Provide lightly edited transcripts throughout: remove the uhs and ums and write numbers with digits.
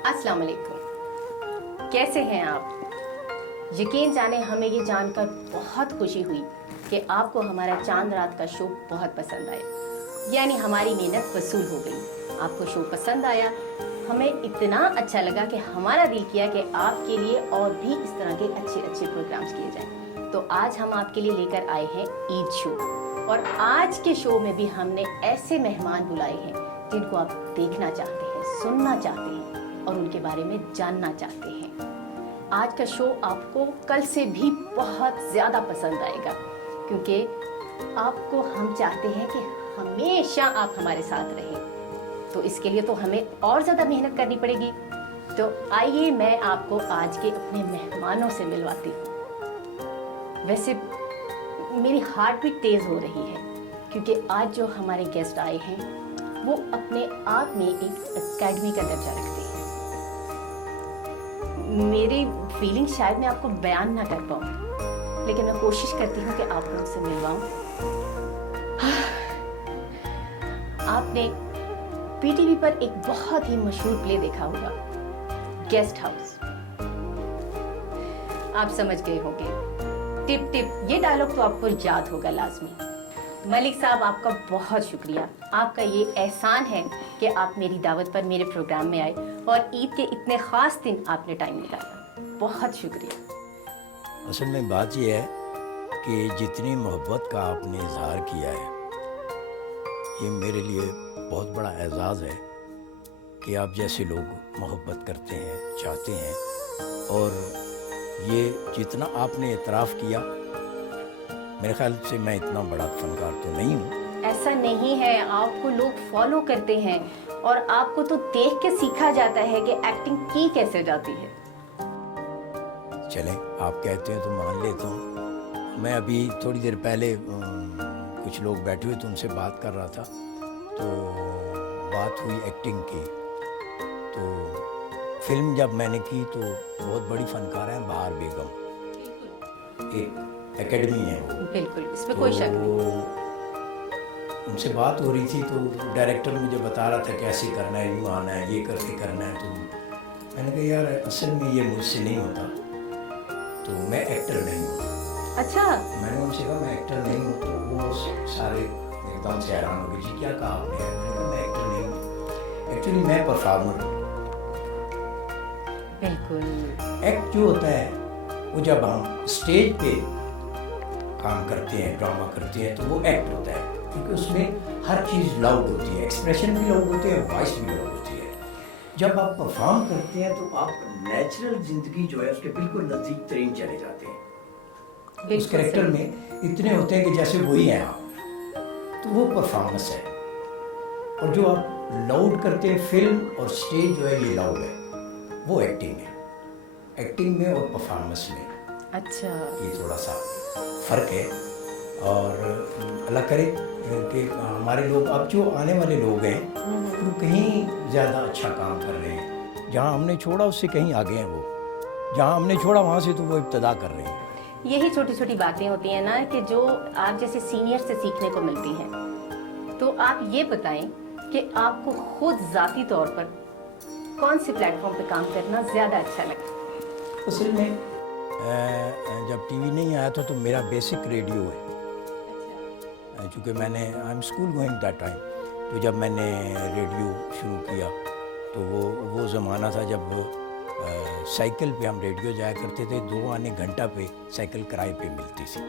अस्सलाम वालेकुम। कैसे हैं आप? यकीन जाने हमें ये जानकर बहुत खुशी हुई कि आपको हमारा चांद रात का शो बहुत पसंद आया, यानी हमारी मेहनत वसूल हो गई। आपको शो पसंद आया, हमें इतना अच्छा लगा कि हमारा दिल किया कि आपके लिए और भी इस तरह के अच्छे अच्छे प्रोग्राम्स किए जाएं। तो आज हम आपके लिए लेकर आए हैं ईद शो, और आज के शो में भी हमने ऐसे मेहमान बुलाए हैं जिनको आप देखना चाहते हैं, सुनना चाहते हैं और उनके बारे में जानना चाहते हैं। आज का शो आपको कल से भी बहुत ज़्यादा पसंद आएगा, क्योंकि आपको हम चाहते हैं कि हमेशा आप हमारे साथ रहें। तो इसके लिए तो हमें और ज़्यादा मेहनत करनी पड़ेगी। तो आइए मैं आपको आज के अपने मेहमानों से मिलवाती हूँ। वैसे मेरी हार्ट भी तेज़ हो रही है, क्योंकि आज जो हमारे गेस्ट आए हैं वो अपने आप में एक एकेडमी का दर्जा रखते हैं। मेरी फीलिंग शायद मैं आपको बयान ना कर पाऊँ, लेकिन मैं कोशिश करती हूँ कि आप लोगों से मिलवाऊँ। आपने पीटीवी पर एक बहुत ही मशहूर प्ले देखा होगा, गेस्ट हाउस। आप समझ गए होंगे, टिप टिप, ये डायलॉग तो आपको याद होगा लाजमी। मलिक साहब, आपका बहुत शुक्रिया। आपका ये एहसान है कि आप मेरी दावत पर मेरे प्रोग्राम में आए और ईद के इतने ख़ास दिन आपने टाइम निकाला। बहुत शुक्रिया। असल में बात यह है कि जितनी मोहब्बत का आपने इजहार किया है, ये मेरे लिए बहुत बड़ा एजाज़ है कि आप जैसे लोग मोहब्बत करते हैं, चाहते हैं। और ये जितना आपने इतराफ़ किया, मेरे ख्याल से मैं इतना बड़ा फनकार तो नहीं हूँ। ऐसा नहीं है, आपको लोग फॉलो करते हैं और आपको तो देख के सीखा जाता है कि एक्टिंग की कैसे जाती है। चलें, आप कहते हैं तो मान लेता हूँ। मैं अभी थोड़ी देर पहले कुछ लोग बैठे हुए थे, उनसे बात कर रहा था, तो बात हुई एक्टिंग की। तो फिल्म जब मैंने की तो बहुत बड़ी फनकार है बहार बेगम, एक एकेडमी है वो। बिल्कुल, इसमें कोई शक नहीं। उनसे बात हो रही थी तो डायरेक्टर मुझे बता रहा था कैसे करना है, यूँ आना है, ये करके करना है। तो मैंने कहा यार असल में ये मुझसे नहीं होता, तो मैं एक्टर नहीं हूँ। अच्छा। मैंने उनसे कहा मैं एक्टर नहीं हूँ, तो वो सारे एकदम से हैरान हो गए, जी क्या कहा आपने? मैंने कहा मैं एक्टर नहीं हूँ, एक्चुअली मैं परफॉर्मर हूँ। बिल्कुल। एक्ट जो होता है वो जब हम स्टेज पे काम करते हैं, ड्रामा करते हैं, तो वो एक्ट होता है, क्योंकि उसमें हर चीज़ लाउड होती है, एक्सप्रेशन भी लाउड होते हैं, वॉइस भी लाउड होती है। जब आप परफॉर्म करते हैं तो आप नेचुरल जिंदगी जो है उसके बिल्कुल नज़दीक तरीन चले जाते हैं। उस कैरेक्टर में इतने होते हैं कि जैसे वही हैं आप, तो वो परफॉर्मेंस है। और जो आप लाउड करते हैं, फिल्म और स्टेज जो है ये लाउड है, वो एक्टिंग है। एक्टिंग में और परफॉर्मेंस में अच्छा, ये थोड़ा सा फ़र्क है। और अल्लाह करे कि हमारे लोग, अब जो आने वाले लोग हैं, वो कहीं ज़्यादा अच्छा काम कर रहे हैं। जहाँ हमने छोड़ा उससे कहीं आगे हैं वो, जहाँ हमने छोड़ा वहाँ से तो वो इब्तदा कर रहे हैं। यही छोटी छोटी बातें होती हैं ना, कि जो आप जैसे सीनियर से सीखने को मिलती हैं। तो आप ये बताएं कि आपको खुद ज़ाती तौर पर कौन से प्लेटफॉर्म पे काम करना ज़्यादा अच्छा लगता है? असल में जब टीवी नहीं आया था तो मेरा बेसिक रेडियो है। चूँकि मैंने I am school going that time, तो जब मैंने रेडियो शुरू किया तो वो ज़माना था जब साइकिल पे हम रेडियो जाया करते थे, 2 आने घंटा पे साइकिल किराए पे मिलती थी।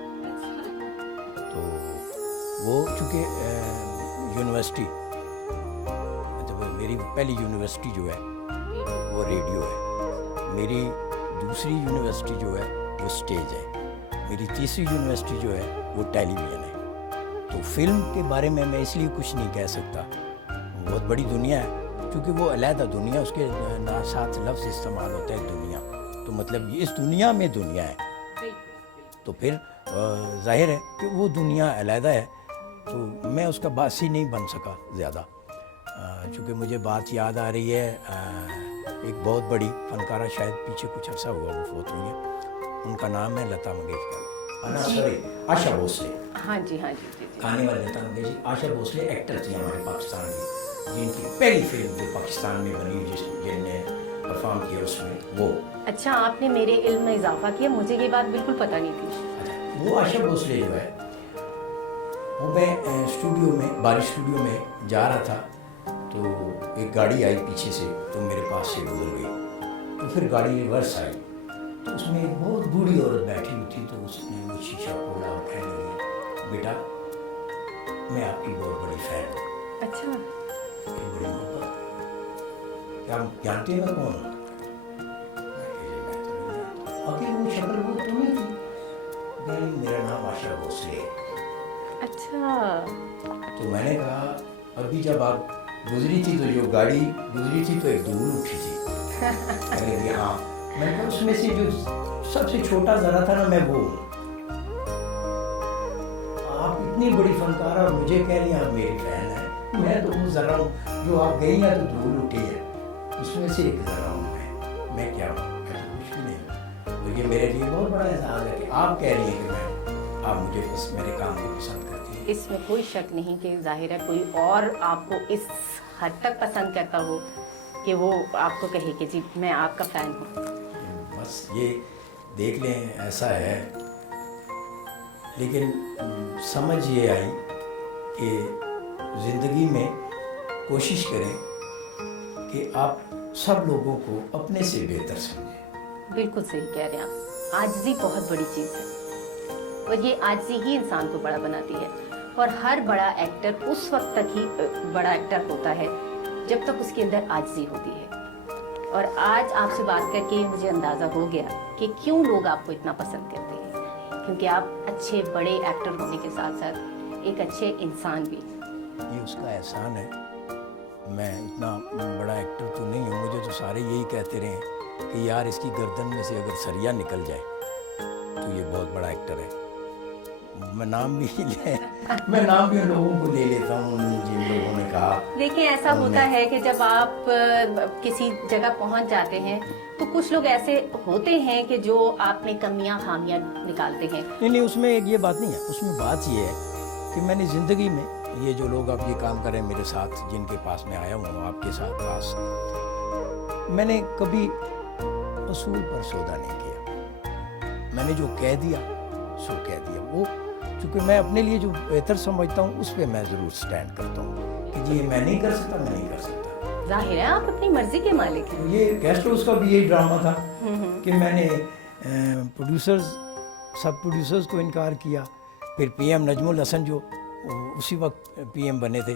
तो वो चूँकि यूनिवर्सिटी, मतलब मेरी पहली यूनिवर्सिटी जो है वो रेडियो है, मेरी दूसरी यूनिवर्सिटी जो है वो स्टेज है, मेरी तीसरी यूनिवर्सिटी जो है वो टेलीविज़न है। तो फिल्म के बारे में मैं इसलिए कुछ नहीं कह सकता, बहुत बड़ी दुनिया है, क्योंकि वो अलहदा दुनिया, उसके ना साथ लफ्ज़ इस्तेमाल होता है दुनिया, तो मतलब इस दुनिया में दुनिया है, तो फिर जाहिर है कि वो दुनिया अलहदा है। तो मैं उसका बासी नहीं बन सका ज़्यादा। चूँकि मुझे बात याद आ रही है, एक बहुत बड़ी फनकारा, शायद पीछे कुछ अर्सा हुआ वो फौत हुई है, उनका नाम है लता मंगेशकर, आशा भोसले। हाँ जी, हाँ जी, जी, जी। गाने वाले लता मंगेशकर, आशा भोसले एक्टर थी हमारे पाकिस्तान की, जिनकी पहली फिल्म जो पाकिस्तान में बनी, जिनने परफॉर्म किया उसमें वो। अच्छा, आपने मेरे इल्म में इजाफा किया, मुझे ये बात बिल्कुल पता नहीं थी। अच्छा, वो आशा भोसले जो है वो मैं स्टूडियो में बारिश स्टूडियो में जा रहा था तो एक गाड़ी आई पीछे से तो मेरे पास से गुजर गई। तो फिर गाड़ी रिवर्स आई तो उसमें एक बहुत बूढ़ी औरत बैठी हुई थी। तो उसने वो शीशा खोला और कहने लगी, बेटा मैं आपकी बहुत बड़ी फैन हूँ। अच्छा, मेरी बड़ी मोहब्बत, क्या आप जानते हैं मैं कौन हूँ? आखिर वो शक्ल वो तुम्हें थी? नहीं, मेरा नाम आशा भोसले है। अच्छा। तो मैंने कहा अभी जब आप गुजरी थी तो जो गाड़ी गुजरी थी तो एक धूल उठी थी। कहने लगी हाँ। मैंने कहा उसमें से जो सबसे छोटा जरा था ना मैं वो हूँ। आप इतनी बड़ी फनकार और मुझे कह रही हैं आप मेरी फैन है। मैं तो वो जरा हूँ जो आप गई हैं तो धूल उठी है, उसमें से एक जरा हूँ मैं क्या हूँ? मैं तो कुछ भी नहीं हूँ। तो ये मेरे लिए बहुत बड़ा एहसास है कि आप कह रही हैं कि आप मुझे बस मेरे काम को पसंद करती हैं। इसमें कोई शक नहीं कि जाहिर है कोई और आपको इस हद तक पसंद करता हो कि वो आपको कहे कि जी मैं आपका फ़ैन हूँ। बस ये देख लें ऐसा है। लेकिन समझ ये आई कि ज़िंदगी में कोशिश करें कि आप सब लोगों को अपने से बेहतर समझें। बिल्कुल सही कह रहे हैं आप। आजिज़ी बहुत बड़ी चीज़ है और ये आजिज़ी ही इंसान को बड़ा बनाती है। और हर बड़ा एक्टर उस वक्त तक ही बड़ा एक्टर होता है जब तक उसके अंदर आजिज़ी होती है। और आज आपसे बात करके मुझे अंदाज़ा हो गया कि क्यों लोग आपको इतना पसंद करते हैं, क्योंकि आप अच्छे बड़े एक्टर होने के साथ साथ एक अच्छे इंसान भी। ये उसका एहसान है। मैं इतना बड़ा एक्टर तो नहीं हूँ, मुझे तो सारे यही कहते रहे कि यार इसकी गर्दन में से अगर सरिया निकल जाए तो ये बहुत बड़ा एक्टर है। मैं नाम भी उन लोगों को ले लेता हूँ जिन लोगों ने कहा। देखिए, ऐसा होता है कि जब आप किसी जगह पहुंच जाते हैं तो कुछ लोग ऐसे होते हैं कि जो आप में कमियां खामियां निकालते हैं। नहीं, उसमें एक ये बात नहीं है। उसमें बात ये है कि मैंने ज़िंदगी में ये जो लोग अब ये काम करें मेरे साथ, जिनके पास मैं आया हूँ आपके साथ पास, मैंने कभी असूल पर सौदा नहीं किया। मैंने जो कह दिया सो कह दिया। वो चूँकि मैं अपने लिए जो बेहतर समझता हूँ उस पर मैं ज़रूर स्टैंड करता हूँ कि जी मैं नहीं कर सकता, मैं नहीं कर सकता। जाहिर है आप अपनी मर्जी के मालिक हैं। ये गेस्ट हाउस का भी यही ड्रामा था कि मैंने सब प्रोड्यूसर्स को इनकार किया। फिर पीएम नजमुल हसन जो उसी वक्त पीएम बने थे,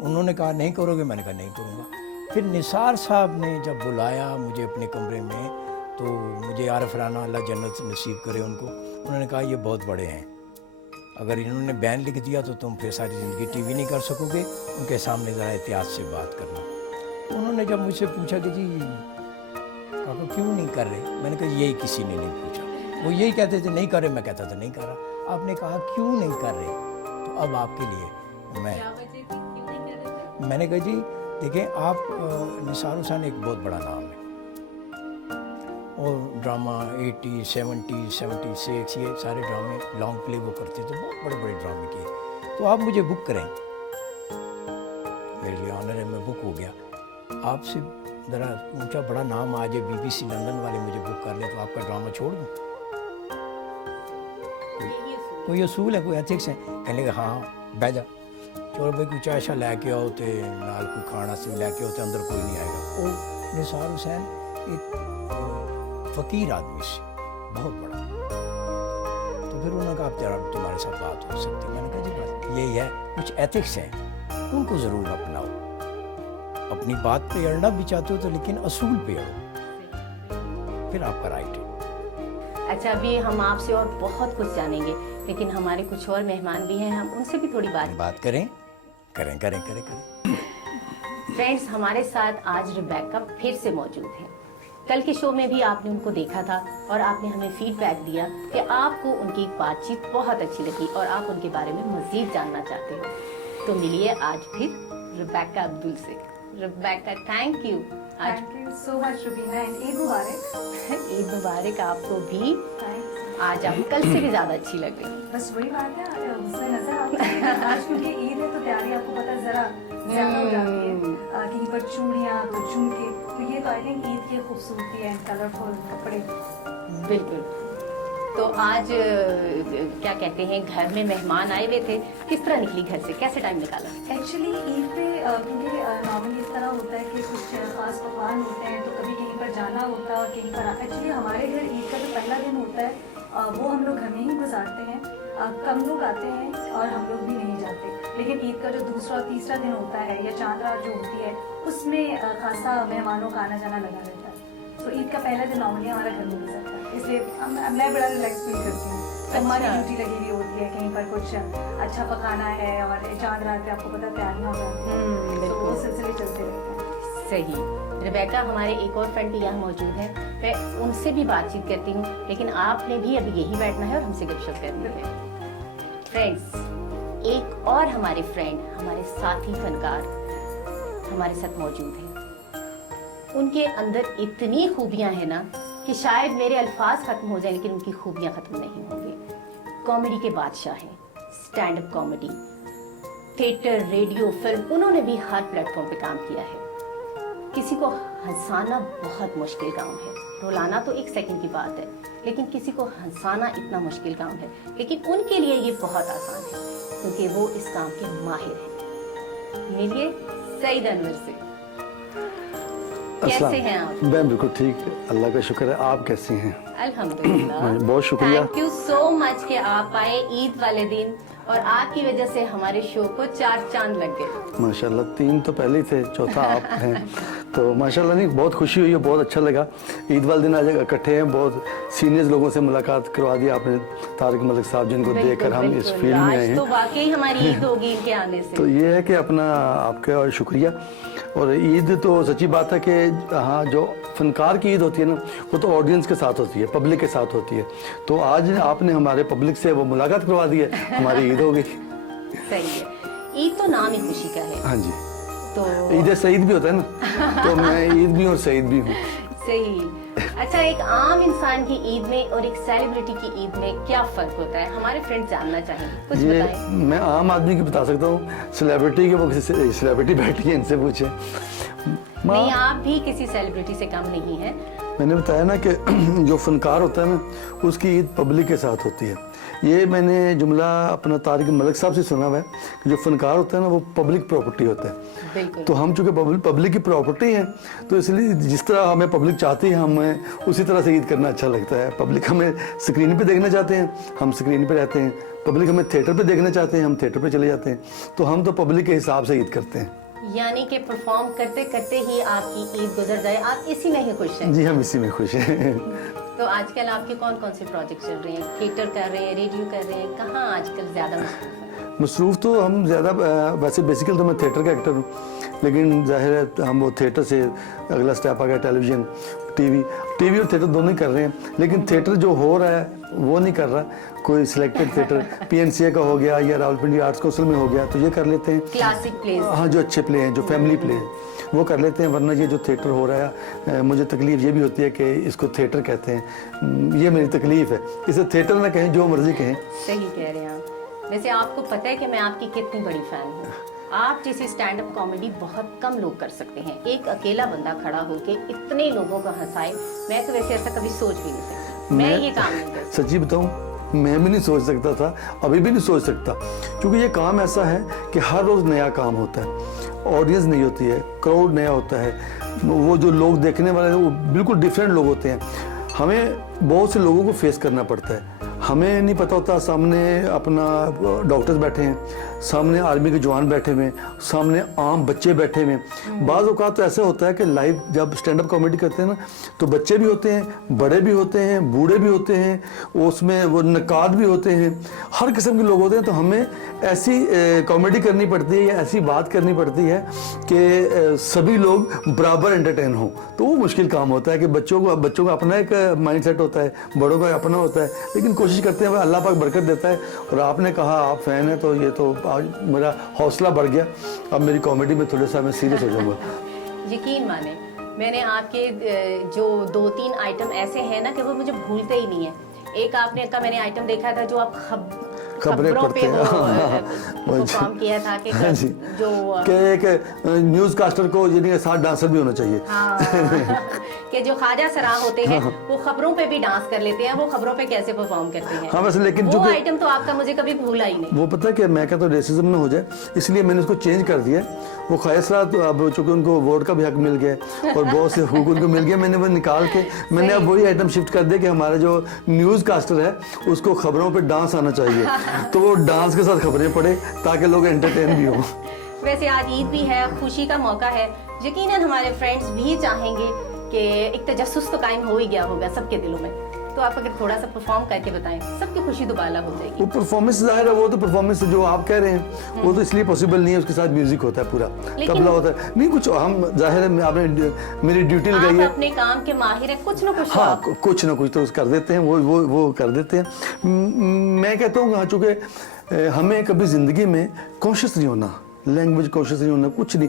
उन्होंने कहा नहीं करोगे, मैंने कहा नहीं करूँगा। फिर निसार साहब ने जब बुलाया मुझे अपने कमरे में तो मुझे आरिफ राना अल्लाह जन्नत नसीब करे उनको, उन्होंने कहा ये बहुत बड़े हैं, अगर इन्होंने बैन लिख दिया तो तुम फिर सारी ज़िंदगी टीवी नहीं कर सकोगे, उनके सामने ज़रा एहतियात से बात करना। उन्होंने जब मुझसे पूछा कि जी काका क्यों नहीं कर रहे, मैंने कहा यही किसी ने नहीं पूछा। वो यही कहते थे नहीं कर रहे, मैं कहता था नहीं कर रहा। आपने कहा क्यों नहीं कर रहे, तो अब आपके लिए मैंने कहा जी देखिए आप निसार हुसैन एक बहुत बड़ा नाम है और ड्रामा 80, 70, 76 ये सारे ड्रामे लॉन्ग प्ले वो करते थे, बहुत बड़े बड़े ड्रामे किए। तो आप मुझे बुक करें, मेरे लिए ऑनर है, मैं बुक हो गया। आपसे ज़रा ऊंचा बड़ा नाम आ जाए, BBC लंदन वाले मुझे बुक कर ले तो आपका ड्रामा छोड़ दूँ? कोई असूल है, कोई एथिक्स है? कहने लगे हाँ बह जा, चलो भाई कोई चाय शा लैके आओ तो नाल कोई खाना से लैके आओ तो अंदर कोई नहीं आएगा। वो निसार हुसैन एक फ़कीर आदमी से बहुत बड़ा। तो फिर उन्होंने कहा अब तुम्हारे साथ बात हो सकती है। मैंने कहा जी बात यही है, कुछ एथिक्स हैं उनको ज़रूर अपनाओ। अपनी बात पे अड़ना भी चाहते हो तो लेकिन असूल पे अड़ो, फिर आपका राइट है। अच्छा, अभी हम आपसे और बहुत कुछ जानेंगे, लेकिन हमारे कुछ और मेहमान भी हैं, हम उनसे भी थोड़ी बात करें। फ्रेंड्स, हमारे साथ आज रिबेका फिर से मौजूद हैं। कल के शो में भी आपने उनको देखा था और आपने हमें फीडबैक दिया कि आपको उनकी बातचीत बहुत अच्छी लगी और आप उनके बारे में मज़ीद जानना चाहते हो। तो मिलिए आज फिर रिबेका अब्दुल से। Rebecca, thank you so much Rubina, and Eid मुबारक। ईद मुबारक आपको भी। आज आप कल से भी ज़्यादा अच्छी लग रही हैं। बस वही बात है, उसमें नजर आता है आज क्योंकि ईद है तो तैयारी आपको पता है जरा ज़्यादा हो जाती है। कहीं पर चूड़ियाँ तो झुमके, तो ये तो आई थिंक ईद की खूबसूरती है, कलरफुल कपड़े। बिल्कुल। तो आज क्या कहते हैं, घर में मेहमान आए हुए थे, किस तरह निकली घर से, कैसे टाइम निकाला? एक्चुअली ईद पे क्योंकि नॉर्मली इस तरह होता है कि कुछ खास पकवान होते हैं, तो कभी कहीं पर जाना होता है और कहीं पर एक्चुअली हमारे घर ईद का जो पहला दिन होता है वो हम लोग घर में ही गुजारते हैं। कम लोग आते हैं और हम लोग भी नहीं जाते, लेकिन ईद का जो दूसरा और तीसरा दिन होता है या चांद रात जो होती है उसमें खासा मेहमानों का आना जाना लगा रहता है। तो ईद का पहला दिन नॉर्मली हमारा घर में गुजरता है, इसलिए मैं बड़ा रिलैक्स फील करती हूँ। हमारी ड्यूटी लगी हुई होती है, कहीं पर कुछ अच्छा पकाना है और चांद रात पे आपको पता तैयारियां हो जाती हैं, तो वो सिलसिले चलते रहते हैं। सही। रिबेका, हमारे एक और फ्रेंड भी यहाँ मौजूद है, मैं उनसे भी बातचीत करती हूँ, लेकिन आपने भी अभी यही बैठना है और हमसे गपशप करनी है। फ्रेंड्स, एक और हमारे फ्रेंड, हमारे साथी फनकार हमारे साथ मौजूद हैं। उनके अंदर इतनी खूबियां हैं ना कि शायद मेरे अल्फाज खत्म हो जाए, लेकिन उनकी खूबियां खत्म नहीं होंगी। कॉमेडी के बादशाह हैं, stand up comedy, theatre, radio, film, उन्होंने भी हर प्लेटफॉर्म पे काम किया है। किसी को हंसाना बहुत मुश्किल काम है, रुलाना तो एक सेकंड की बात है, लेकिन किसी को हंसाना इतना मुश्किल काम है, लेकिन उनके लिए ये बहुत आसान है क्योंकि वो इस काम के माहिर हैं। मिलिए सईद अनवर से। कैसे हैं आप? मैं बिल्कुल ठीक, अल्लाह का शुक्र है। आप कैसी हैं? अल्हम्दुलिल्लाह। बहुत शुक्रिया। थैंक यू सो मच कि आप आए ईद वाले दिन, और आपकी वजह से हमारे शो को 4 चांद लग गए। माशाल्लाह, 3 तो पहले ही थे, चौथा आप हैं। तो माशाल्लाह, नहीं, बहुत खुशी हुई है, बहुत अच्छा लगा। ईद वाले दिन आज इकट्ठे हैं, बहुत सीनियर लोगों से मुलाकात करवा दी आपने, तारिक मलिक साहब, जिनको देखकर हम इस फील्ड में आए हैं। तो वाकई हमारी ईद होगी इनके आने से। तो ये है कि अपना आपका और शुक्रिया। और ईद तो सच्ची बात है कि हाँ, जो फनकार की ईद होती है ना, वो तो ऑडियंस के साथ होती है, पब्लिक के साथ होती है। तो आज आपने हमारे पब्लिक से वो मुलाकात करवा दी है, हमारी ईद हो गई। सही है। ईद तो नाम ही खुशी का है। हाँ जी, तो ईद सईद भी होता है ना, तो मैं ईद भी और सईद भी हूँ। सही। अच्छा, एक आम इंसान की ईद में और एक सेलिब्रिटी की ईद में क्या फर्क होता है? हमारे फ्रेंड्स जानना चाहेंगे, कुछ ये बताएं। मैं आम आदमी की बता सकता हूँ, सेलिब्रिटी के वो किसी सेलिब्रिटी बैठी है, इनसे पूछे। नहीं, आप भी किसी सेलिब्रिटी से कम नहीं है। मैंने बताया ना कि जो फनकार होता है ना, उसकी ईद पब्लिक के साथ होती है। ये मैंने जुमला अपना तारिक मलिक साहब से सुना हुआ है कि जो फनकार होता है ना, वो पब्लिक प्रॉपर्टी होता है। बिल्कुल। तो हम चूँकि पब्लिक की प्रॉपर्टी हैं, तो इसलिए जिस तरह हमें पब्लिक चाहती है, हमें उसी तरह से ईद करना अच्छा लगता है। पब्लिक हमें स्क्रीन पे देखना चाहते हैं, हम स्क्रीन पे रहते हैं। पब्लिक हमें थिएटर पे देखना चाहते हैं, हम थिएटर पे चले जाते हैं। तो हम तो पब्लिक के हिसाब से ईद करते हैं। यानी कि परफॉर्म करते करते ही आपकी ईद गुजर जाए, आप इसी में ही खुश हैं। जी, हम इसी में खुश हैं। तो आजकल आपके कौन कौन से प्रोजेक्ट चल रहे हैं? थिएटर कर रहे हैं, रेडियो कर रहे हैं, कहाँ आजकल ज्यादा मसरूफ हैं? मसरूफ़ तो हम ज़्यादा, वैसे बेसिकल तो मैं थिएटर का एक्टर हूँ, लेकिन जाहिर है हम वो थिएटर से अगला स्टेप आ गया टेलीविज़न, टीवी और थिएटर दोनों ही कर रहे हैं। लेकिन थिएटर जो हो रहा है वो नहीं कर रहा, कोई सिलेक्टेड थिएटर PNCA का हो गया या रावलपिंडी आर्ट्स काउंसिल में हो गया, तो ये कर लेते हैं। Classic place. हाँ, जो अच्छे प्ले हैं, जो फैमिली प्ले हैं, वो कर लेते हैं। वरना ये जो थिएटर हो रहा है, मुझे तकलीफ ये भी होती है कि इसको थिएटर कहते हैं, ये मेरी तकलीफ है। इसे थिएटर ना कहें, जो मर्जी कहें। सही कह रहे हैं आप। वैसे आपको पता है कि मैं आपकी कितनी बड़ी फैन हूँ। आप जैसी स्टैंड अप कॉमेडी बहुत कम लोग कर सकते हैं। एक अकेला बंदा खड़ा होके इतने लोगों को हंसाए, मैं तो वैसे ऐसा कभी सोच भी नहीं सकती। मैं ये काम नहीं कर सकती। सच्ची बताऊं, मैं भी नहीं सोच सकता था, अभी भी नहीं सोच सकता, क्योंकि ये काम ऐसा है कि हर रोज़ नया काम होता है, ऑडियंस नहीं होती है, क्राउड नया होता है, वो जो लोग देखने वाले हैं वो बिल्कुल डिफरेंट लोग होते हैं। हमें बहुत से लोगों को फेस करना पड़ता है। हमें नहीं पता होता, सामने अपना डॉक्टर्स बैठे हैं, सामने आर्मी के जवान बैठे हुए हैं, सामने आम बच्चे बैठे हुए हैं। बाज़ औक़ात तो ऐसे होता है कि लाइव जब स्टैंड अप कॉमेडी करते हैं ना, तो बच्चे भी होते हैं, बड़े भी होते हैं, बूढ़े भी होते हैं, उसमें वो नकाद भी होते हैं, हर किस्म के लोग होते हैं। तो हमें ऐसी कॉमेडी करनी पड़ती है या ऐसी बात करनी पड़ती है कि सभी लोग बराबर एंटरटेन हों। तो वो मुश्किल काम होता है कि बच्चों का अपना एक माइंड सेट होता है, बड़ों का अपना होता है, लेकिन कोशिश करते हैं, अल्लाह पाक बरकत देता है। और आपने कहा आप फ़ैन हैं, तो ये तो आज मेरा हौसला बढ़ गया। अब मेरी कॉमेडी में थोड़ा सा मैं सीरियस हो जाऊँगा। यकीन माने, मैंने आपके जो 2-3 आइटम ऐसे हैं ना कि वो मुझे भूलते ही नहीं है। एक आपने का मैंने आइटम देखा था जो आप खबरें खबरों पढ़ते पे हैं। वो परफॉर्म किया था कि हाँ जी। जो कि एक न्यूज़ कास्टर को यानी कि साथ डांसर भी होना चाहिए। हाँ कि जो ख्वाजा सराह होते हैं वो खबरों पे भी डांस कर लेते हैं, वो खबरों पे कैसे परफॉर्म करते हैं। हाँ, वैसे लेकिन वो चूंकि आइटम तो आपका मुझे कभी भूला ही नहीं। वो पता है कि मैं कहता हूँ रेसिज्म में हो जाए, इसलिए मैंने उसको चेंज कर दिया। वो ख्वाजा तो अब चूंकि उनको वोट का भी हक मिल गया और बहुत से हुकूक उनको मिल गया, मैंने वो निकाल के मैंने अब वही आइटम शिफ्ट कर दिया कि हमारा जो न्यूज़ कास्टर है उसको खबरों पे डांस आना चाहिए, तो वो डांस के साथ खबरें पढ़े ताकि लोग एंटरटेन भी हों। वैसे आज ईद भी है, खुशी का मौका है, यकीनन हमारे फ्रेंड्स भी चाहेंगे कि एक तजस्सुस तो कायम हो ही गया होगा सबके दिलों में, तो आप अगर थोड़ा सा परफॉर्म करके बताएं, सबकी खुशी दुबाला हो जाएगी। वो परफॉर्मेंस जाहिर है, वो तो परफॉर्मेंस जो आप कह रहे हैं वो तो इसलिए पॉसिबल नहीं है, उसके साथ म्यूजिक होता है, पूरा तबला होता है, नहीं कुछ हम जाहिर है आपने मेरी ड्यूटी लगाई है, आप अपने काम के माहिर हैं, कुछ ना कुछ तो हाँ आप कुछ ना कुछ तो कर देते हैं, वो कर देते हैं। मैं कहता हूँ हाँ, चूँकि हमें कभी ज़िंदगी में कॉन्शियस नहीं होना, लैंग्वेज कॉन्शियस नहीं होना, कुछ नहीं।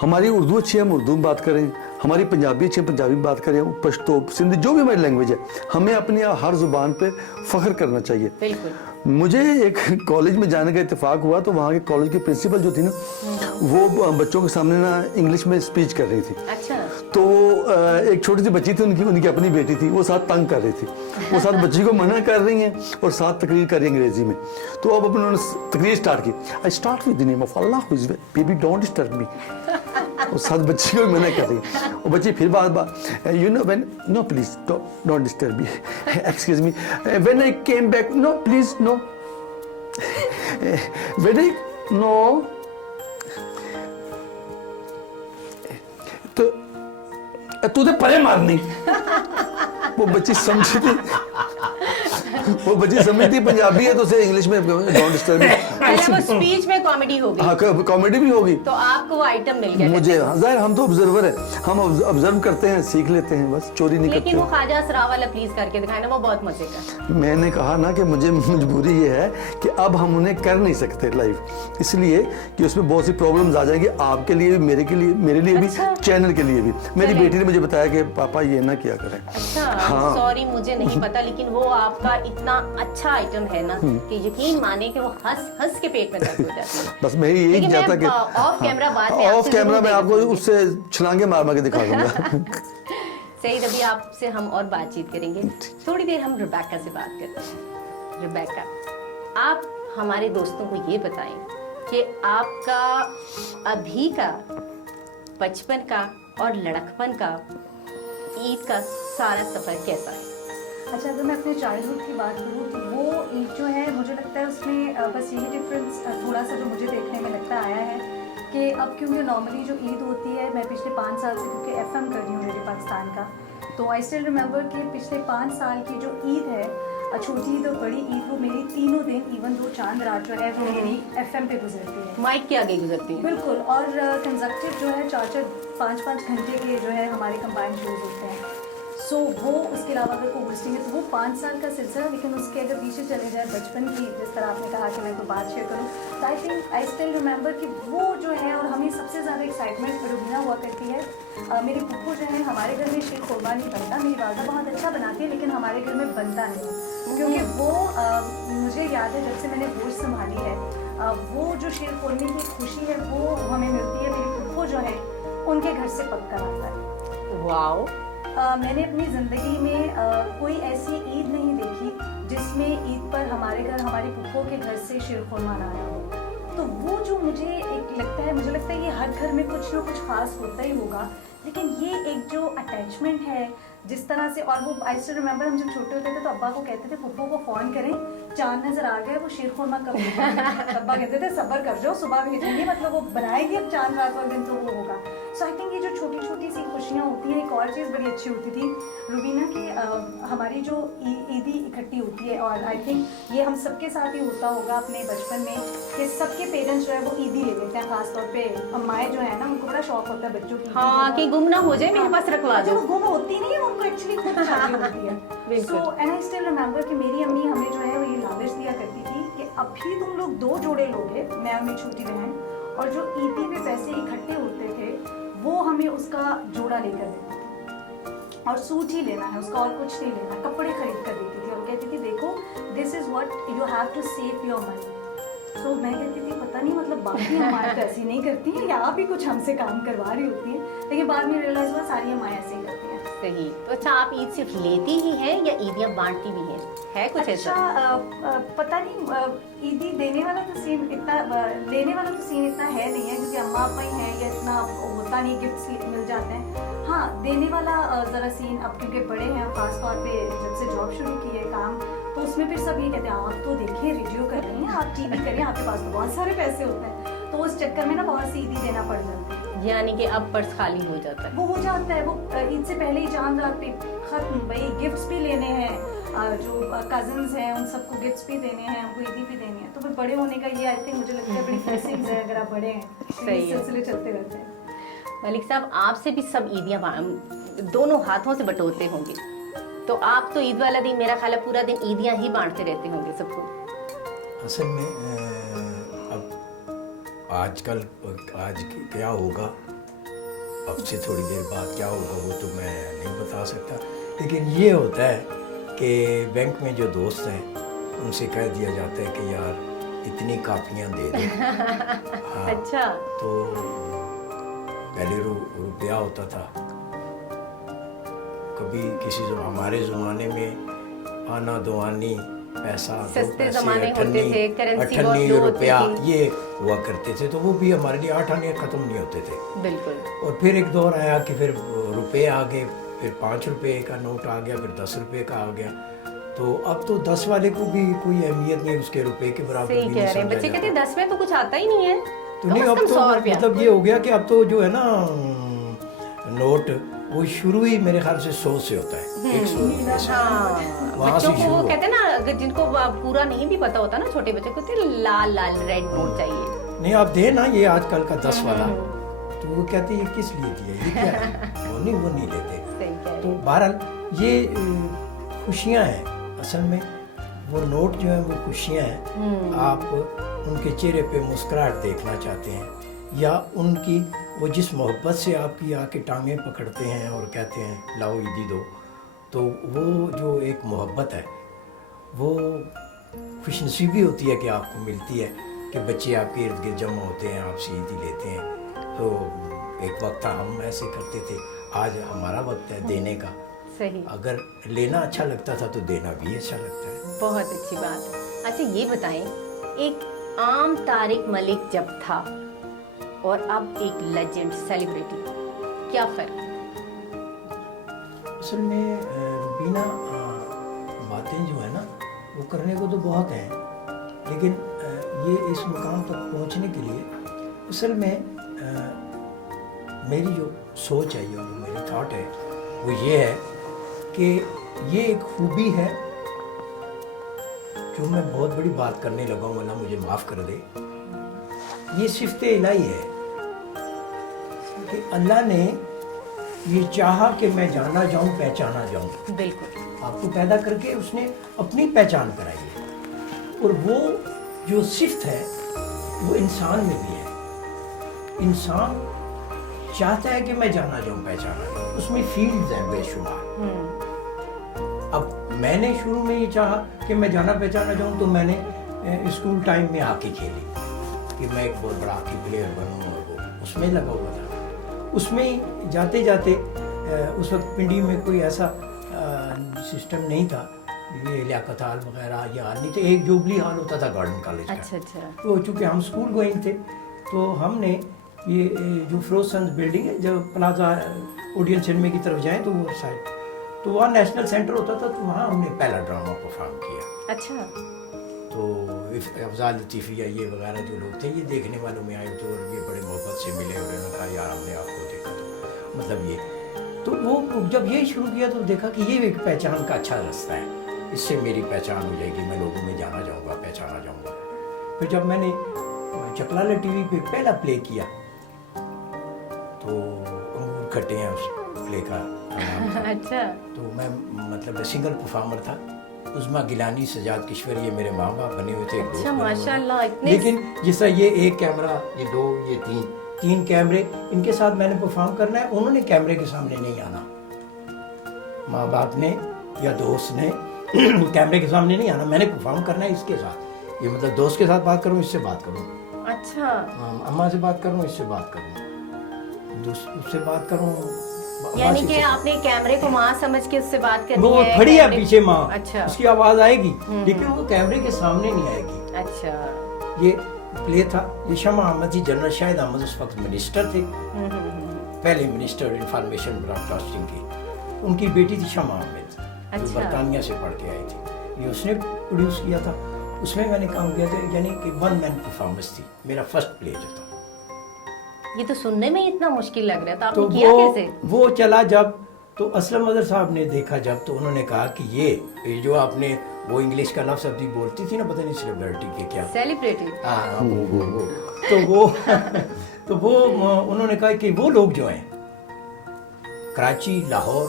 हमारी उर्दू अच्छी है, हम उर्दू में बात करें, हमारी पंजाबी अच्छी है, पंजाबी में बात करें, पश्तो सिंधी जो भी हमारी लैंग्वेज है, हमें अपनी हर ज़ुबान पे फ़ख्र करना चाहिए। बिल्कुल। मुझे एक कॉलेज में जाने का इत्तेफाक हुआ, तो वहाँ के कॉलेज की प्रिंसिपल जो थी ना, वो बच्चों के सामने ना इंग्लिश में स्पीच कर रही थी। अच्छा। तो एक छोटी सी बच्ची थी, उनकी अपनी बेटी थी, वो साथ तंग कर रही थी, वो साथ बच्ची को मना कर रही हैं और साथ तकरीर कर रही है अंग्रेजी में। तो अब उन्होंने तकरीर स्टार्ट की, I start with the name of Allah who is baby don't disturb मी। और साथ बच्ची को मना कर रही है, और बच्ची फिर बात you know when no please don't disturb me, excuse me, when I came back no please no, when I no, तो तू तो परे मारनी। वो बच्ची समझी थी, वो बच्ची समझती पंजाबी है तो उसे इंग्लिश में डोंट डिस्टर्ब मी। पहले वो स्पीच में कॉमेडी हो गई, हाँ कॉमेडी भी होगी, तो आपको वो आइटम मिल गया। मुझे जाहिर हम तो ऑब्जर्वर है, हम ऑब्जर्व करते हैं, सीख लेते हैं, बस चोरी नहीं लेकिन वो करते। ख्वाजा सराह वाला प्लीज करके दिखाए ना, वो बहुत मजे का। मैंने कहा ना कि मुझे मजबूरी ये है कि अब हम उन्हें कर नहीं सकते लाइव, इसलिए कि उसमें बहुत सी प्रॉब्लम्स आ जाएंगी, आपके लिए भी, मेरे लिए भी, अच्छा। चैनल के लिए भी। मेरी बेटी ने मुझे बताया कि पापा ये ना किया करें। अच्छा, हाँ। सॉरी मुझे नहीं पता, लेकिन वो आपका इतना अच्छा आइटम है ना कि यकीन माने कि वो हंस के पेट में दर्द हो जाती है। बस मैं यही लेकिन चाहता मैं कि ऑफ कैमरा बात में ऑफ आपसे कैमरा जरूर में आपको देखूंगी। उससे छलांगे मार मार के दिखा दूंगा। सही, अभी आपसे हम और बातचीत करेंगे, थोड़ी देर हम रिबेका से बात करते हैं। रिबेका, आप हमारे दोस्तों को ये बताएं कि आपका अभी का, बचपन का और लड़कपन का ईद का सारा सफर कैसा है? अच्छा, अगर मैं अपने चाइल्डहुड की बात करूँ तो वो ईद जो है, मुझे लगता है उसमें बस यही डिफरेंस थोड़ा सा जो मुझे देखने में लगता आया है कि अब क्योंकि नॉर्मली जो ईद होती है, मैं पिछले 5 साल से क्योंकि FM कर रही हूँ रेडियो पाकिस्तान का, तो आई स्टिल रिमेंबर कि पिछले 5 साल की जो ईद है, छोटी ईद और बड़ी ईद, वो मेरी तीनों दिन, इवन दो चांद रात जो है वो मेरी FM पे गुजरती है, माइक के आगे गुजरती है। बिल्कुल। और कंजक्टिव जो है 4-4 5-5 घंटे के जो है हमारे कंबाइंड शोज होते हैं। सो वो उसके अलावा अगर कोई होस्टिंग है तो वो 5 साल का सिलसिला, लेकिन उसके अगर पीछे चले जाए बचपन की, जिस तरह आपने कहा कि मैं कोई बात शेयर करूँ, तो I think I still remember कि वो जो है, और हमें सबसे ज़्यादा एक्साइटमेंट रुबीना हुआ करती है। मेरी पुप्पू जो है, हमारे घर में शीर खुरमा नहीं बनता, मेरी वालदा बहुत अच्छा बनाती है, लेकिन हमारे घर में बनता नहीं, क्योंकि वो मुझे याद है जब से मैंने गोश्त संभाली है, वो जो शीर खुरमे की खुशी है वो हमें मिलती है, मेरी पुप्पू जो है उनके घर से पक्का आता है। वाओ। मैंने अपनी ज़िंदगी में कोई ऐसी ईद नहीं देखी जिसमें ईद पर हमारे घर, हमारी पुप्पो के घर से शीर खुरमा ना आया हो। तो वो जो मुझे एक लगता है, मुझे लगता है ये हर घर में कुछ ना कुछ खास होता ही होगा, लेकिन ये एक जो अटैचमेंट है जिस तरह से, और वो आई स्टिल रिमेंबर हम जब छोटे होते थे तो अब्बा को कहते थे पुप्पो को फ़ोन करें, चांद नजर आ गया, वो शीर खुरमा कब होगा? अब्बा कहते थे सब्र कर जाओ, सुबह भेजेंगे, मतलब वो बनाएगी अब चांद रात वाले दिन तो वो होगा। सो आई थिंक ये जो छोटी छोटी सी खुशियाँ होती हैं, एक और चीज़ बड़ी अच्छी होती थी रुबीना की, हमारी जो ईदी इकट्ठी होती है, और आई थिंक ये हम सबके साथ ही होता होगा अपने बचपन में कि सबके पेरेंट्स जो है वो ईदी ले लेते हैं, खासतौर पे अम्माएँ जो है ना, उनको बड़ा शौक होता है बच्चों की। हाँ, कि गुम ना हो जाए, मेरे पास रखवा दो। वो गुम होती नहीं है, उनको एक्चुअली खुद चाहिए होती है। बिल्कुल। So and I still remember कि मेरी अम्मी हमें जो है वो ये लालच दिया करती थी कि अभी तुम लोग 2 जोड़े लोगे, मैं और मेरी छोटी बहन, और जो ईदी पे पैसे इकट्ठे होते थे वो हमें उसका जोड़ा लेकर देते थे। और सूट ही लेना है उसका, और कुछ नहीं लेना, कपड़े खरीद कर देती थी और कहती थी देखो this is what you have to save your money. तो मैं कहती थी पता नहीं मतलब बाकी हमारे तो ऐसी नहीं करती हैं या आप ही कुछ हमसे काम करवा रही होती हैं, लेकिन बाद में रियलाइज हुआ सारी हमारे ऐसे ही करती हैं। सही। तो अच्छा, आप ईद सिर्फ लेती ही हैं या ईदियाँ बांटती भी हैं? है कुछ ऐसा? अच्छा पता नहीं, ईदी देने वाला तो सीन इतना, लेने वाला तो सीन इतना है नहीं है क्योंकि अम्मा पापा ही हैं, या इतना होता नहीं, गिफ्ट्स मिल जाते हैं। हाँ देने वाला ज़रा सीन अब क्योंकि बड़े हैं, खासतौर पे जब से जॉब शुरू की है काम, तो उसमें फिर सब ये कहते हैं आप तो देखिए रेडियो कर रही हैं, आप टीवी करिए, आपके पास तो बहुत सारे पैसे होते हैं, तो उस चक्कर में ना बहुत सी ईदी देना पड़ जाता है। यानी कि अब पर्स खाली हो जाता है। वो हो जाता है, वो ईद से पहले ही चांद रात पे खत्म, भाई गिफ्ट्स भी लेने हैं, जो कजिन्स हैं उन सबको गिफ्ट्स भी देने हैं, उनको ईदी भी देनी है, तो फिर बड़े होने का ये आई थिंक मुझे लगता है बड़ी ब्लेसिंग्स है अगर आप बड़े हैं, सही है। सिलसिले चलते रहते हैं। मलिक साहब, आपसे भी सब ईदियाँ दोनों हाथों से बटोरते होंगे, तो आप तो ईद वाला दिन मेरा ख्याल है पूरा दिन ईदियाँ ही बांटते रहते होंगे सबको। असल में अब आजकल आज क्या होगा, अब से थोड़ी देर बाद क्या होगा वो तो मैं नहीं बता सकता, लेकिन ये होता है कि बैंक में जो दोस्त हैं उनसे कह दिया जाता है कि यार इतनी कापियाँ दे दो। हाँ, अच्छा। तो पहले रुपया होता था, कभी किसी हमारे ज़माने में आना दो आनी पैसा, सस्ते ज़माने होते थे, करेंसी बहुत लो होती रुपया थी। ये हुआ करते थे, तो वो भी हमारे लिए 8 आने ख़त्म नहीं होते थे। बिल्कुल। और फिर एक दौर आया कि फिर रुपए आ गए, फिर 5 रुपए का नोट आ गया, फिर 10 रुपए का आ गया, तो अब तो 10 वाले को भी कोई अहमियत नहीं, उसके रुपए के बराबर सही भी कह नहीं रहे हैं, समझा बच्चे कहते हैं जाता। 10 में तो कुछ आता ही नहीं है, तो नहीं, कम अब से कम तो 100 रुपया। मतलब ये हो गया कि अब तो जो है ना नोट वो शुरू ही मेरे ख्याल से 100 से होता है, 100 रुपए से। हाँ, वहाँ से बच्चों को शुरू वो हो। कहते हैं ना, अगर जिनको पूरा नहीं भी पता होता ना, छोटे बच्चे को कहते हैं लाल लाल रेड नोट चाहिए। नहीं आप दे ना ये आजकल का 10 वाला, तो वो कहते हैं ये किस लिए दिया, ये क्या है, वो नहीं लेते। सही कह रहे तो हैं। बहरहाल ये खुशियाँ हैं, असल में वो नोट जो है वो खुशियाँ हैं। आप उनके चेहरे पे मुस्कुराहट देखना चाहते हैं, या उनकी वो जिस मोहब्बत से आपकी आके टांगें पकड़ते हैं और कहते हैं लाओ ईदी दो, तो वो जो एक मोहब्बत है वो खुशनसीबी होती है कि आपको मिलती है कि बच्चे आपके इर्द गिर्द जमा होते हैं, आपसे ईदी लेते हैं। तो एक वक्त था हम ऐसे करते थे, आज हमारा वक्त है देने का। सही। अगर लेना अच्छा लगता था तो देना भी अच्छा लगता है। बहुत अच्छी बात है। अच्छा ये बताएं, एक आम तारिक मलिक जब था और अब एक लेजेंड सेलिब्रिटी, क्या फर्क? असल में रुबीना, बातें जो है ना वो करने को तो बहुत हैं, लेकिन ये इस मुकाम तक पहुंचने के लिए असल में मेरी जो सोच है, जो मेरी थॉट है वो ये है कि ये एक खूबी है जो मैं बहुत बड़ी बात करने लगा हूँ, वरना मुझे माफ़ कर दे। ये सिफ्त इलाही है कि अल्लाह ने ये चाहा कि मैं जाना जाऊँ, पहचाना जाऊँ। बिल्कुल। आपको पैदा करके उसने अपनी पहचान कराई है, और वो जो सिफ्त है वो इंसान में भी है। इंसान चाहता है कि मैं जाना जाऊँ, पहचाना जाऊँ, उसमें फील्ड्स हैं बेशुमार। अब मैंने शुरू में ये चाहा कि मैं जाना पहचाना जाऊँ, तो मैंने स्कूल टाइम में हॉकी खेली कि मैं एक बहुत बड़ा हॉकी प्लेयर बनूँ, और वो उसमें लगा हुआ था। उसमें जाते जाते उस वक्त पिंडी में कोई ऐसा सिस्टम नहीं था, ये लियाकत हाल वगैरह ये हाल नहीं थे, एक जुबली हाल होता था गार्डन कॉलेज का। अच्छा अच्छा। तो चूँकि हम स्कूल गोइंग थे, तो हमने ये जो फिरोज बिल्डिंग है, जब प्लाजा ओडियन सिनेमा की तरफ जाएं तो वो साइड, तो वहाँ नेशनल सेंटर होता था, तो वहाँ हमने पहला ड्रामा परफॉर्म किया। अच्छा। तो अफजाल लतीफ़िया ये वगैरह जो लोग थे, ये देखने वालों में आए थे, और ये बड़े मोहब्बत से मिले, और उन्होंने कहा यार हमने आपको देखा, तो मतलब ये, तो वो जब ये शुरू किया तो देखा कि ये एक पहचान का अच्छा रास्ता है, इससे मेरी पहचान हो जाएगी, मैं लोगों में जाना जाऊँगा, पहचाना जाऊँगा। फिर जब मैंने चकलाला टीवी पे पहला प्ले किया, तो अंगूर खट्टे हैं उस प्ले का नाम था। अच्छा। तो मैं मतलब सिंगल परफॉर्मर था। उज़मा गिलानी, सजाद किश्वर, ये मेरे माँ बाप बने हुए थे। एक दोस्त अच्छा, बने हुए थे। माशाल्लाह, इतने। लेकिन जिस तरह ये एक कैमरा, ये दो, ये तीन कैमरे, इनके साथ मैंने परफॉर्म करना है, उन्होंने कैमरे के सामने नहीं आना। माँ बाप ने या दोस्त ने कैमरे के सामने नहीं आना, मैंने परफॉर्म करना है इसके साथ। ये मतलब दोस्त के साथ बात करूँ, इससे बात करूँ, अच्छा, अम्मा से बात करूँ, इससे बात करूँ, उससे बात करूँ, यानी कि आपने कैमरे को माँ समझ के उससे बात करनी वो है। खड़ी है कैमरे- पीछे माँ, अच्छा, उसकी आवाज आएगी लेकिन वो कैमरे के सामने नहीं आएगी। अच्छा, ये प्ले था, ये शमा अहमद जी, जनरल शाहिद अहमद उस वक्त मिनिस्टर थे, पहले मिनिस्टर इंफॉर्मेशन ब्रॉडकास्टिंग की। उनकी बेटी थी शमा अहमद, जो अच्छा। बरतानिया से पढ़ के आई थी। ये उसने प्रोड्यूस किया था, उसमें मैंने काम किया था, यानी कि 1 मैन परफॉर्मेंस थी, मेरा फर्स्ट प्ले जो था। ये तो सुनने में इतना मुश्किल लग रहा था, आपने तो किया कैसे? वो चला जब, तो असलम अदर साहब ने देखा जब, तो उन्होंने कहा कि ये जो आपने वो इंग्लिश का लफ्ज़ अभी बोलती थी ना, पता नहीं सेलिब्रिटी के क्या, सेलिब्रिटी। हाँ वो तो वो उन्होंने कहा कि वो लोग जो हैं कराची, लाहौर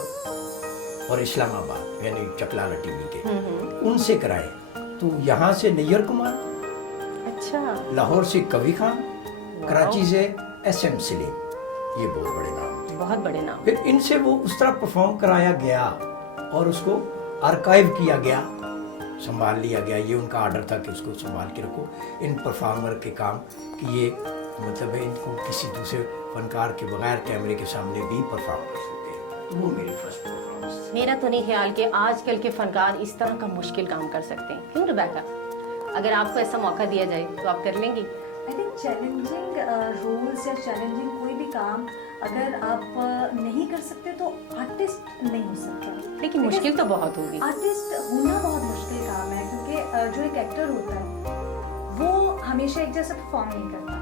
और इस्लामाबाद, यानी चकलाला टीवी के, उनसे कराए। तो यहाँ से नैयर कुमार, अच्छा, लाहौर से कवि खान, कराची से SM सलीम, ये बहुत बड़े नाम थे। बहुत बड़े नाम। फिर इनसे वो उस तरह परफॉर्म कराया गया और उसको आर्काइव किया गया, संभाल लिया गया। ये उनका ऑर्डर था कि उसको संभाल के रखो, इन परफॉर्मर के काम कि ये मतलब इनको किसी दूसरे फनकार के बगैर कैमरे के सामने भी परफॉर्म कर सके। तो वो मेरी फर्स्ट परफॉर्मेंस। मेरा तो नहीं ख्याल कि आजकल के फनकार इस तरह का मुश्किल काम कर सकते हैं, क्यों रिबेका? अगर आपको ऐसा मौका दिया जाए तो आप कर लेंगी? आई थिंक चैलेंजिंग रोल्स या चैलेंजिंग कोई भी काम अगर आप नहीं कर सकते तो आर्टिस्ट नहीं हो सकता। लेकिन मुश्किल तो बहुत होगी। आर्टिस्ट होना बहुत मुश्किल काम है, क्योंकि जो एक एक्टर होता है वो हमेशा एक जैसा परफॉर्म नहीं करता।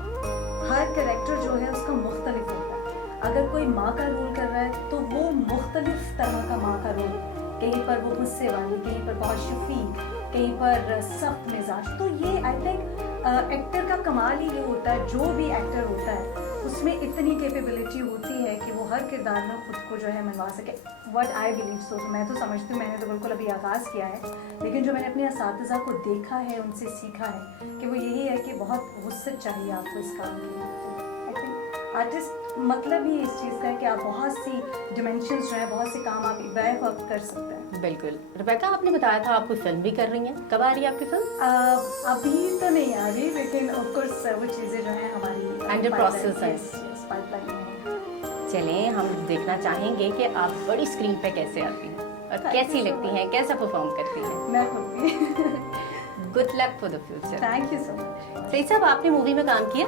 हर कैरेक्टर जो है उसका मुख्तलिफ होता है। अगर कोई माँ का रोल कर रहा है तो वो मुख्तलिफ तरह का माँ का रोल, कहीं पर वो गुस्से वाली, कहीं पर बहुत शफीक, कहीं पर सख्त मिजाज। तो ये आई थिंक एक्टर का कमाल ही ये होता है, जो भी एक्टर होता है उसमें इतनी कैपेबिलिटी होती है कि वो हर किरदार में खुद को जो है मनवा सके। व्हाट आई बिलीव सो, मैं तो समझती हूँ, मैंने तो बिल्कुल अभी आगाज़ किया है, लेकिन जो मैंने अपने असातिज़ा को देखा है, उनसे सीखा है कि वो यही है कि बहुत वुसअत चाहिए आपको इस काम के लिए। आई थिंक आर्टिस्ट मतलब ही इस चीज़ का है कि आप बहुत सी डिमेंशंस जो है, बहुत से काम आप बैक वक्त कर सकते हैं। बिल्कुल। रिबेका, आपने बताया था आप कोई फिल्म भी कर रही हैं, कब आ रही है आपकी फिल्म? अभी तो नहीं आ रही, लेकिन ऑफ कोर्स वो चीज़ें जो हैं हमारी Under process है। पाइपलाइन में। चलें, हम देखना चाहेंगे कि आप बड़ी स्क्रीन पे कैसे आती हैं और कैसी लगती हैं, कैसा परफॉर्म करती हैं। मैं खुद भी। Good luck for the future. Thank you so much. सही साहब, आपने मूवी में काम किया?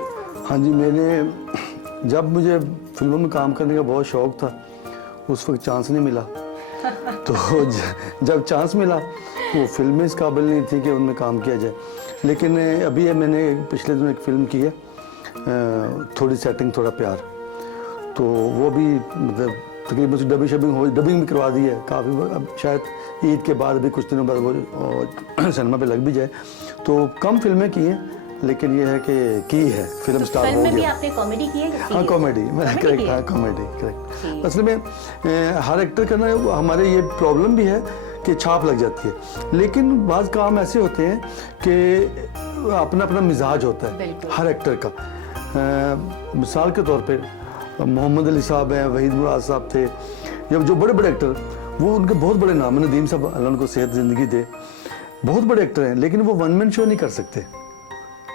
हाँ जी, मैंने जब मुझे फिल्मों में काम करने का बहुत शौक था, उस वक्त चांस नहीं मिला। तो जब चांस मिला वो फिल्में इस काबिल नहीं थी कि उनमें काम किया जाए। लेकिन अभी मैंने पिछले दिनों एक फ़िल्म की है, थोड़ी सेटिंग थोड़ा प्यार, तो वो भी मतलब तकरीबन डबिंग भी करवा दी है काफ़ी। अब शायद ईद के बाद भी कुछ दिनों बाद वो सिनेमा पे लग भी जाए। तो कम फिल्में की हैं, लेकिन ये है कि की है, फिल्म तो स्टार फिल्म हो में भी गया। आपने कॉमेडी की है कि हाँ serious? कॉमेडी, मैंने Comedy करेक्ट, की है? हाँ कॉमेडी करेक्ट। ठीक। असल में हर एक्टर का ना हमारे ये प्रॉब्लम भी है कि छाप लग जाती है, लेकिन बाज़ काम ऐसे होते हैं कि अपना अपना मिजाज होता है बिल्कुल। हर एक्टर का। मिसाल के तौर पे मोहम्मद अली साहब हैं, वहीद मुराद साहब थे, या जो बड़े बड़े एक्टर, वो उनके बहुत बड़े नाम हैं। नदीम साहब, अल्लाह उनको सेहत ज़िंदगी दे, बहुत बड़े एक्टर हैं, लेकिन वो वन मैन शो नहीं कर सकते,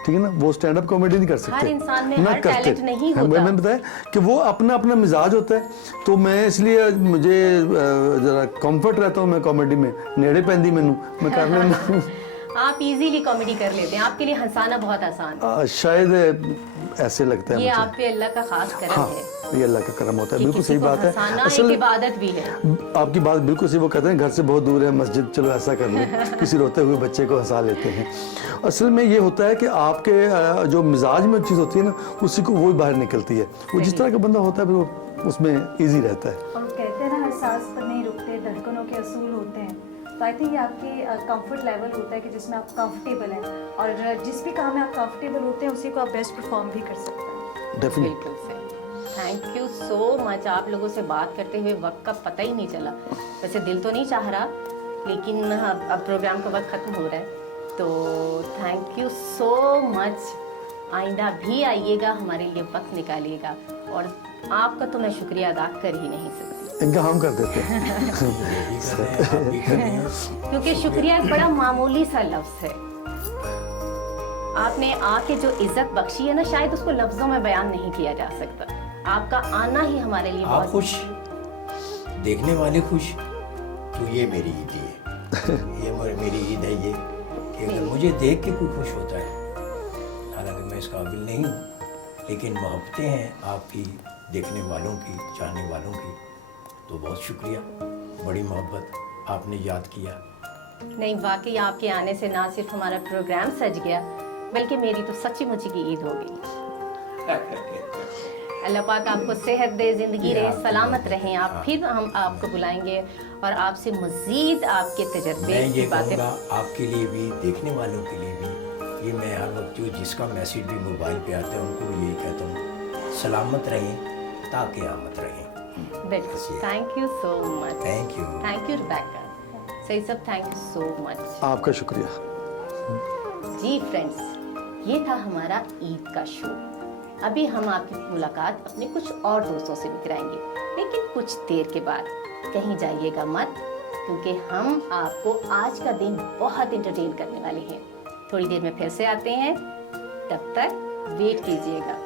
ठीक है ना, वो स्टैंड अप कॉमेडी नहीं कर सकते। हर इंसान में ना हर करते। टैलेंट नहीं हाँ, होता। मैंने बताया कि वो अपना अपना मिजाज होता है। तो मैं इसलिए मुझे ज़रा कंफर्ट रहता हूँ, मैं कॉमेडी में नेड़े पैंदी मैनू मैं कर लेना। आप इजीली कॉमेडी कर लेते हैं, आपके लिए हंसाना बहुत आसान है। शायद ऐसे लगता है ये मुझे। आप पे अल्लाह का खास करम हाँ, है ये अल्लाह का करम होता है, कि बिल्कुल किसी सही को बात है। हंसाना एक असल इबादत भी है। आपकी बात बिल्कुल सही, वो कहते हैं घर से बहुत दूर है मस्जिद, चलो ऐसा कर ले, किसी रोते हुए बच्चे को हंसा लेते हैं। असल में ये होता है कि आपके जो मिजाज में चीज़ होती है ना, उसी को वो बाहर निकलती है। वो जिस तरह का बंदा होता है फिर वो उसमें ईजी रहता है। और कहते हैं ना, हर सांस पर नहीं रुकते, धड़कनों के असूल होते हैं। तो आई थिंक ये आपकी कंफर्ट लेवल होता है कि जिसमें आप कंफर्टेबल हैं, और जिस भी काम में आप कंफर्टेबल होते हैं उसी को आप बेस्ट परफॉर्म भी कर सकते हैं। डेफिनेटली। बिल्कुल सही। Thank you so much. आप लोगों से बात करते हुए वक्त का पता ही नहीं चला। वैसे दिल तो नहीं चाह रहा, लेकिन अब प्रोग्राम का वक्त ख़त्म हो रहा है। तो थैंक यू सो मच। आइंदा भी आइएगा, हमारे लिए वक्त निकालिएगा, और आपका तो मैं शुक्रिया अदा कर ही नहीं सकती। इनका हम कर देते हैं। ये भी कर रहे हैं, आप भी कर रहे हैं। क्योंकि शुक्रिया एक बड़ा मामूली सा लफ्ज है। आपने आके जो इज्जत बख्शी है ना, शायद उसको लफ्जों में बयान नहीं किया जा सकता। आपका आना ही हमारे लिए आप बहुत खुश, देखने वाले खुश, तो ये मेरी ईद है। ये मेरी ईद है ये कि अगर मुझे देख के कोई खुश होता है, हालांकि मैं इस काबिल नहीं हूँ, लेकिन मोहब्बतें हैं आपकी, देखने वालों की, चाहने वालों की, तो बहुत शुक्रिया। बड़ी मोहब्बत, आपने याद किया। नहीं, वाकई आपके आने से ना सिर्फ हमारा प्रोग्राम सज गया, बल्कि मेरी तो सच्ची मुच्ची की ईद हो गई। अल्लाह पाक आपको सेहत दे, जिंदगी रहे, सलामत रहें आप। फिर हम आपको बुलाएंगे और आपसे मजीद आपके तजर्बे मैं ये की बातें। कहूँगा आपके लिए भी, देखने वालों के लिए भी, ये मैं हर वक्त जो जिसका मैसेज भी मोबाइल पे आता है उनको भी यही कहता हूँ, सलामत रहें ताकि आमत रहें। बिल्कुल, thank you so much. Thank you. Thank you Rebecca. सही सब, थैंक यू सो मच। आपका शुक्रिया। जी फ्रेंड्स, ये था हमारा ईद का शो। अभी हम आपकी मुलाकात अपने कुछ और दोस्तों से भी कराएंगे, लेकिन कुछ देर के बाद। कहीं जाइएगा मत, क्योंकि हम आपको आज का दिन बहुत इंटरटेन करने वाले हैं। थोड़ी देर में फिर से आते हैं, तब तक वेट कीजिएगा।